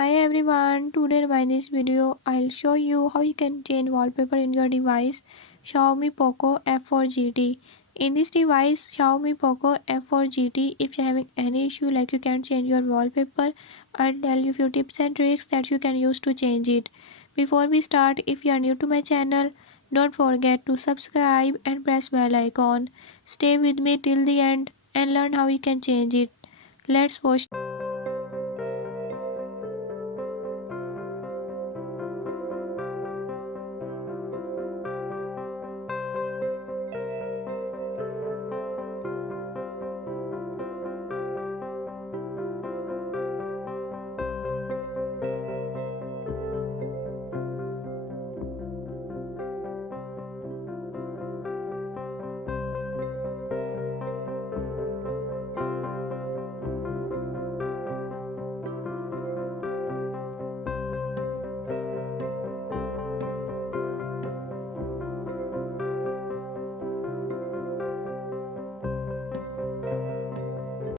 Hi everyone, today in this video I'll show you how you can change wallpaper in your device Xiaomi POCO F4 GT. In this device Xiaomi POCO F4 GT, if you're having any issue like you can't change your wallpaper, I'll tell you few tips and tricks that you can use to change it. Before we start, if you are new to my channel, don't forget to subscribe and press bell icon. Stay with me till the end and learn how you can change it. Let's watch.